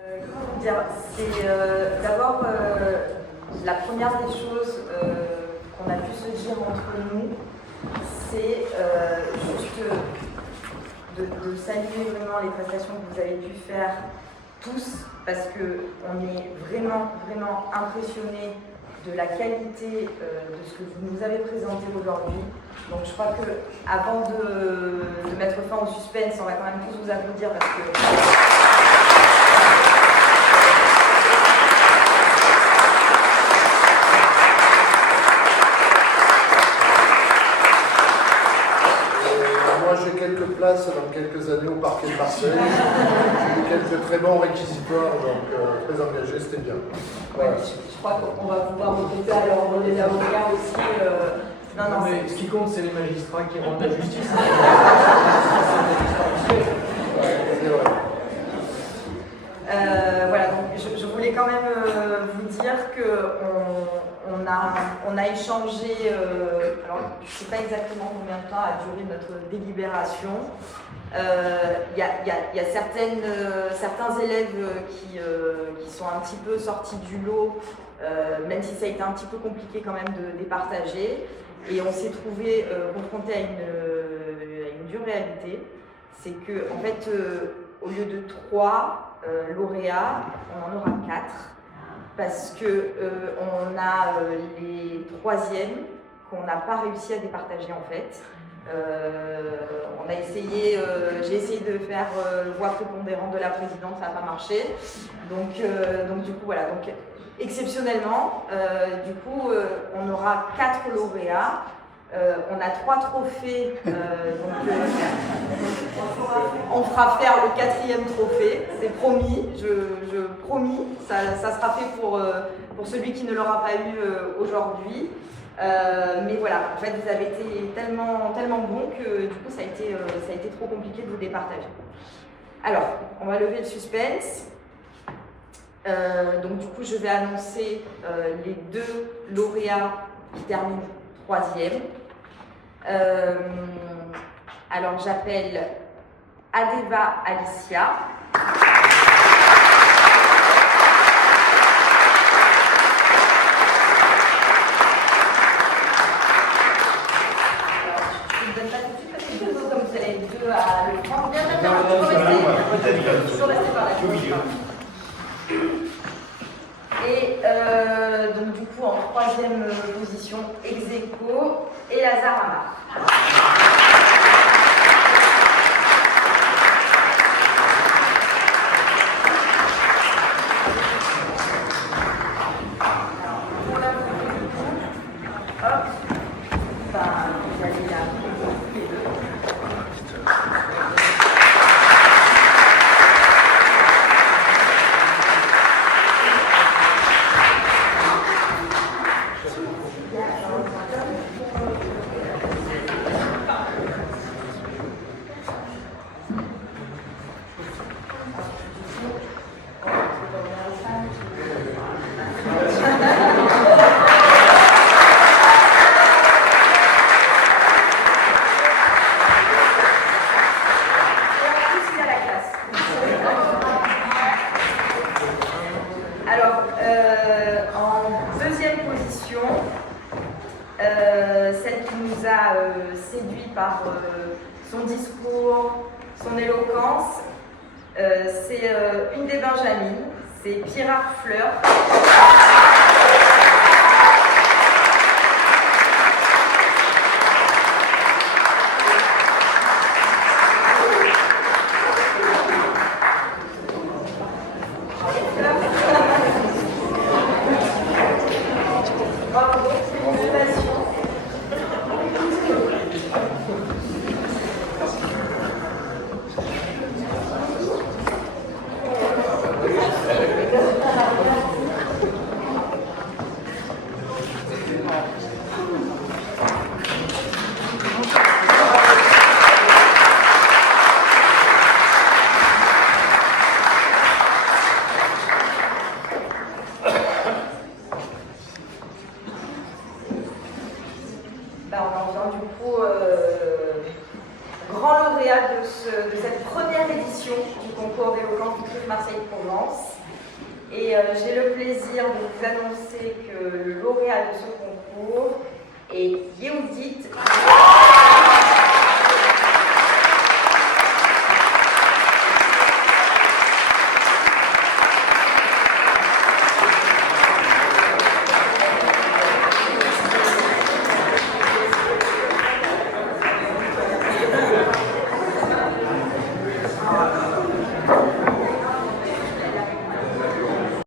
Comment vous dire, c'est d'abord la première des choses qu'on a pu se dire entre nous, c'est juste de saluer vraiment les prestations que vous avez pu faire tous, parce qu'on est vraiment, vraiment impressionnés de la qualité de ce que vous nous avez présenté aujourd'hui. Donc je crois que avant de mettre fin au suspense, on va quand même tous vous applaudir parce que... J'ai quelques places dans quelques années au parquet de Marseille. J'ai eu quelques très bons réquisitoires, donc très engagés, c'était bien. Voilà. Ouais, je crois qu'on va pouvoir recruter à l'ordre des avocats aussi. Non, mais ce qui compte, c'est les magistrats qui rendent la justice. Voilà, donc je voulais quand même vous dire qu'on a échangé, alors je ne sais pas exactement combien de temps a duré notre délibération. Il y a certains élèves qui sont un petit peu sortis du lot, même si ça a été un petit peu compliqué quand même de départager. Et on s'est trouvé confronté à une dure réalité, c'est que en fait, au lieu de 3 lauréats, on en aura 4, parce que on a les 3e qu'on n'a pas réussi à départager en fait. On a essayé, j'ai essayé de faire voix prépondérante de la présidente, ça n'a pas marché. Donc du coup voilà. Donc, exceptionnellement, du coup, on aura 4 lauréats. On a 3 trophées, on fera faire le 4e trophée, c'est promis, je promis, ça sera fait pour celui qui ne l'aura pas eu aujourd'hui. Mais voilà, en fait, vous avez été tellement bons que du coup, ça a été trop compliqué de vous départager. Alors, on va lever le suspense. Donc du coup, je vais annoncer les 2 lauréats qui terminent 3e. Alors j'appelle Adeva Alicia. Je ne donne pas tout de suite parce que comme vous allez être 2 à le prendre. Bien, ils sont restés par là. Et donc du coup en 3e position, ex-aequo et Lazare Amar. Celle qui nous a séduit par son discours, son éloquence, c'est une des Benjamines, c'est Pirard Fleur. de cette première édition du concours d'éloquence culture Marseille-Provence. Et j'ai le plaisir de vous annoncer que le lauréat de ce concours est Yehudit.